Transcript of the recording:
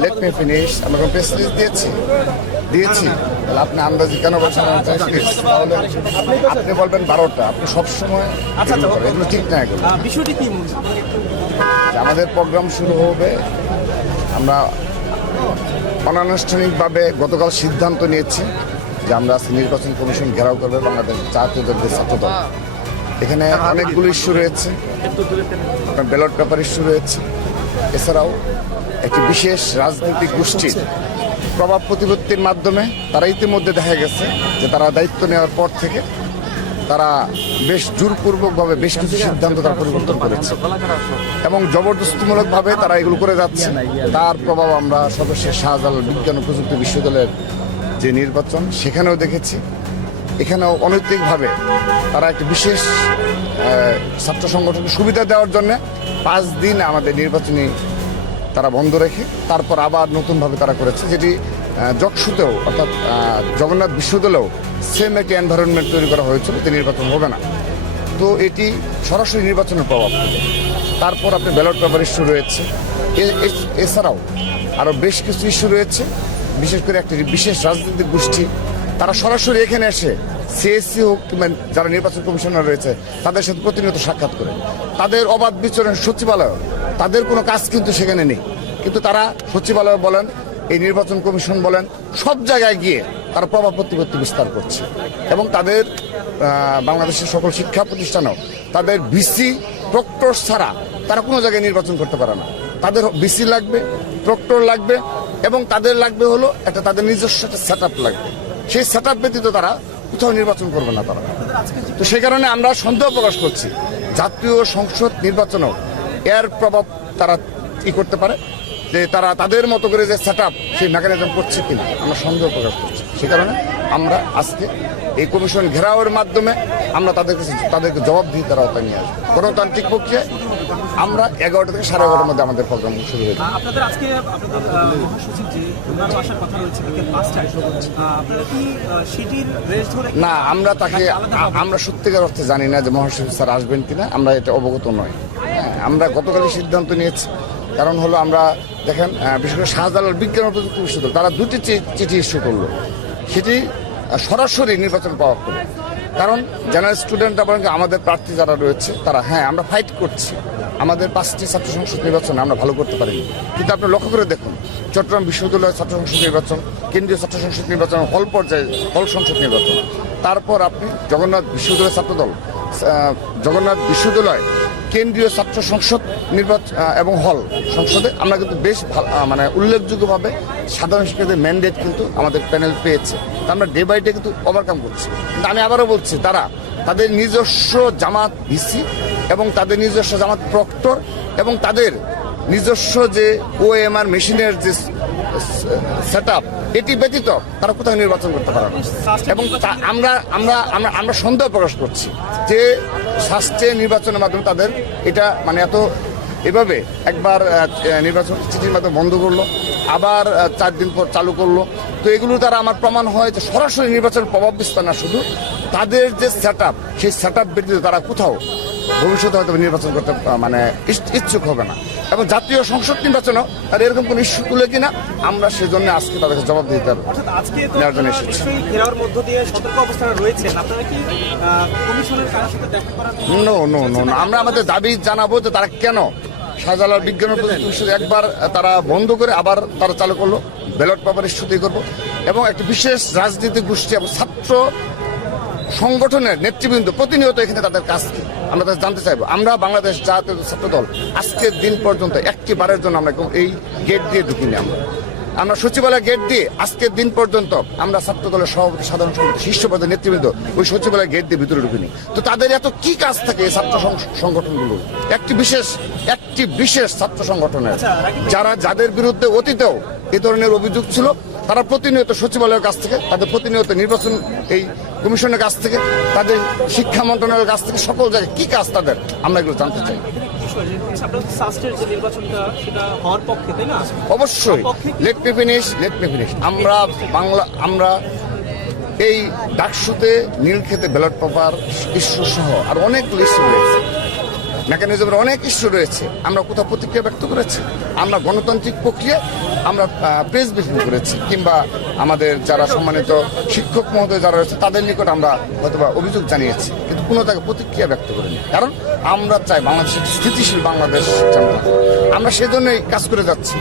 Let me finish. আমরা কোনো press release দিয়েছি তাহলে আপনি আন্দাজি কেন বলছেন তাহলে আপনি বলবেন 12টা। আপনি সবসময় এগুলো ঠিক না। এগুলো বিষয়টি কি? আমাদের প্রোগ্রাম শুরু হবে, আমরা অনানুষ্ঠানিকভাবে গতকাল সিদ্ধান্ত নিয়েছি যে আমরা নির্বাচন কমিশন ঘেরাও করবে বাংলাদেশ জাতীয়তাবাদী ছাত্রদল। এখানে অনেকগুলো ইস্যু রয়েছে, ব্যালট পেপার ইস্যু রয়েছে, এছাড়াও একটি বিশেষ রাজনৈতিক গোষ্ঠীর প্রভাব প্রতিপত্তির মাধ্যমে তারা ইতিমধ্যে দেখা গেছে যে তারা দায়িত্ব নেওয়ার পর থেকে তারা বেশ জোরপূর্বকভাবে বেশ কিছু সিদ্ধান্ত তারা পরিবর্তন করেছে এবং জবরদস্তিমূলকভাবে তারা এগুলো করে যাচ্ছে। তার প্রভাব আমরা সর্বশেষ শাহজালাল বিজ্ঞান ও প্রযুক্তি বিশ্ববিদ্যালয়ের যে নির্বাচন সেখানেও দেখেছি। এখানেও অনৈতিকভাবে তারা একটি বিশেষ ছাত্র সংগঠনকে সুবিধা দেওয়ার জন্য 5 দিন আমাদের নির্বাচনী তারা বন্ধ রেখে তারপর আবার নতুনভাবে তারা করেছে, যেটি জকসুতেও অর্থাৎ জগন্নাথ বিশ্ববিদ্যালয়েও সেম একটি এনভায়রনমেন্ট তৈরি করা হয়েছিল যে নির্বাচন হবে না। তো এটি সরাসরি নির্বাচনের প্রভাব পড়বে। তারপর আপনি ব্যালট পেপার ইস্যু রয়েছে, এছাড়াও আরও বেশ কিছু ইস্যু রয়েছে। বিশেষ করে একটি বিশেষ রাজনৈতিক গোষ্ঠী তারা সরাসরি এখানে এসে সিএসসি হোক কিংবা যারা নির্বাচন কমিশনার রয়েছে তাদের সাথে প্রতিনিয়ত সাক্ষাৎ করে। তাদের অবাধ বিচরণ সচিবালয়, তাদের কোনো কাজ কিন্তু সেখানে নেই, কিন্তু তারা সচিবালয় বলেন, এই নির্বাচন কমিশন বলেন, সব জায়গায় গিয়ে তারা প্রভাব প্রতিপত্তি বিস্তার করছে এবং তাদের বাংলাদেশের সকল শিক্ষা প্রতিষ্ঠানেও তাদের ভিসি প্রক্টর ছাড়া তারা কোনো জায়গায় নির্বাচন করতে পারে না। তাদের ভিসি লাগবে, প্রক্টর লাগবে এবং তাদের লাগবে হলো একটা তাদের নিজস্ব একটা সেট আপ লাগবে। সেই সেট আপ ব্যতীত তারা কোথাও নির্বাচন করবে না তারা। তো সেই কারণে আমরা সন্দেহ প্রকাশ করছি জাতীয় সংসদ নির্বাচনেও এর প্রভাব তারা করতে পারে, যে তারা তাদের মতো করে যে সেট আপ সেই মেকানিজম করছে কিনা আমরা সন্দেহ প্রকাশ করছি। সে কারণে আমরা আজকে এই কমিশন ঘেরাওয়ের মাধ্যমে আমরা তাদেরকে জবাব দিয়ে তারা ওটা নিয়ে আসবো। গণতান্ত্রিক প্রক্রিয়ায় আমরা 11টা থেকে 11:30টার মধ্যে আমাদের প্রোগ্রাম শুরু হয়ে যাবে। আপনাদের আজকে মহাসচিব যে ওনারও আসার কথা রয়েছে বিকেল 5টায়, আপনারা কি সেটির রেস ধরে? না, আমরা তাকে আমরা সত্যিকার অর্থে জানি না যে মহাসচিব স্যার আসবেন কিনা, আমরা এটা অবগত নয়। আমরা গতকালই সিদ্ধান্ত নিয়েছি, কারণ হলো আমরা দেখেন বিশেষ করে শাহজালাল বিজ্ঞান ও প্রযুক্তি বিশ্ববিদ্যালয় তারা 2টি চিঠি ইস্যু করলো, সেটি সরাসরি নির্বাচন পাওয়া করবে। কারণ জেনারেল স্টুডেন্টরা বলেন আমাদের প্রার্থী যারা রয়েছে তারা আমরা ফাইট করছি, আমাদের 5টি ছাত্র সংসদ নির্বাচনে আমরা ভালো করতে পারিনি, কিন্তু আপনি লক্ষ্য করে দেখুন চট্টগ্রাম বিশ্ববিদ্যালয়ের ছাত্র সংসদ নির্বাচন, কেন্দ্রীয় ছাত্র সংসদ নির্বাচন, হল পর্যায়ে হল সংসদ নির্বাচন, তারপর আপনি জগন্নাথ বিশ্ববিদ্যালয় ছাত্রদল, জগন্নাথ বিশ্ববিদ্যালয় কেন্দ্রীয় ছাত্র সংসদ নির্বাচন এবং হল সংসদে আমরা কিন্তু বেশ মানে উল্লেখযোগ্যভাবে সাধারণ শিক্ষার্থীদের ম্যান্ডেট কিন্তু আমাদের প্যানেল পেয়েছে। আমরা ডে বাই ডে কিন্তু ওভারকাম করছি। কিন্তু আমি আবারও বলছি তারা তাদের নিজস্ব জামাত ভিসি এবং তাদের নিজস্ব জামাত প্রক্টর এবং তাদের নিজস্ব যে ওএমআর মেশিনের যে সেট আপ এটি ব্যতীত তারা কোথাও নির্বাচন করতে পারে না। এবং আমরা সন্দেহ প্রকাশ করছি যে শাস্ত্রে নির্বাচনের মাধ্যমে তাদের এটা মানে এত এভাবে একবার নির্বাচন চিঠির মাধ্যমে বন্ধ করলো, আবার 4 দিন পর চালু করলো। তো এগুলো তারা আমার প্রমাণ হয় যে সরাসরি নির্বাচনের প্রভাব বিস্তার না, শুধু তাদের যে সেট আপ সেই সেট আপ ব্যতীত তারা কোথাও ভবিষ্যতে হয়তো নির্বাচন করতে মানে ইচ্ছুক হবে না। এবং জাতীয় সংসদ নির্বাচনও আর এরকম কোন ইস্যু তুলে কিনা আমরা সেজন্য আজকে তাদেরকে জবাব দিতে হবে। নেওয়ার জন্য এসেছি। আমরা আমাদের দাবি জানাবো যে তারা কেন শাহজালাল বিজ্ঞান ও প্রযুক্তি বিশ্ববিদ্যালয় একবার তারা বন্ধ করে আবার তারা চালু করলো, ব্যালট পেপার ইস্যুতেই করবো এবং একটি বিশেষ রাজনৈতিক গোষ্ঠী এবং ছাত্র সংগঠনের নেতৃবৃন্দ প্রতিনিয়ত এখানে তাদের কাজ কি আমরা তাদের জানতে চাইবো। আমরা বাংলাদেশ জাতীয় ছাত্রদল আজকের দিন পর্যন্ত একটি বারের জন্য আমরা এই গেট দিয়ে ঢুকিনি। আমরা সচিবালয় গেট দিয়ে আজকের দিন পর্যন্ত আমরা ছাত্রদলের সভাপতি, সাধারণ সভাপতি, শীর্ষ পদের নেতৃবৃন্দ ওই সচিবালয় গেট দিয়ে ভিতরে ঢুকিনি। তো তাদের এত কি কাজ থাকে এই ছাত্র সংগঠনগুলো, একটি বিশেষ ছাত্র সংগঠনের যাদের বিরুদ্ধে অতীতেও এ ধরনের অভিযোগ ছিল, তারা প্রতিনিয়ত সচিবালয়ের কাছ থেকে, তাদের প্রতিনিয়ত নির্বাচন এই কমিশনের কাছ থেকে, তাদের শিক্ষা মন্ত্রণালয়ের কাছ থেকে সকল জায়গায় কি কাজ তাদের আমরা এগুলো জানতে চাই। অবশ্যই লেট মি ফিনিশ। আমরা এই ডাকসুতে নীলক্ষেতে ব্যালট পেপার ইস্যু সহ আর অনেকগুলো ইস্যু রয়েছে, মেকানিজমের অনেক ইস্যু রয়েছে। আমরা কোথাও প্রতিক্রিয়া ব্যক্ত করেছি? আমরা গণতান্ত্রিক প্রক্রিয়া আমরা প্রেস ব্রিফিং করেছি, কিংবা আমাদের যারা সম্মানিত শিক্ষক মহোদয় যারা রয়েছে তাদের নিকট আমরা হয়তোবা অভিযোগ জানিয়েছি, কিন্তু কোনো জায়গায় প্রতিক্রিয়া ব্যক্ত করিনি। কারণ আমরা চাই বাংলাদেশের স্থিতিশীল বাংলাদেশ যেন হয়। আমরা সেজন্যই কাজ করে যাচ্ছি।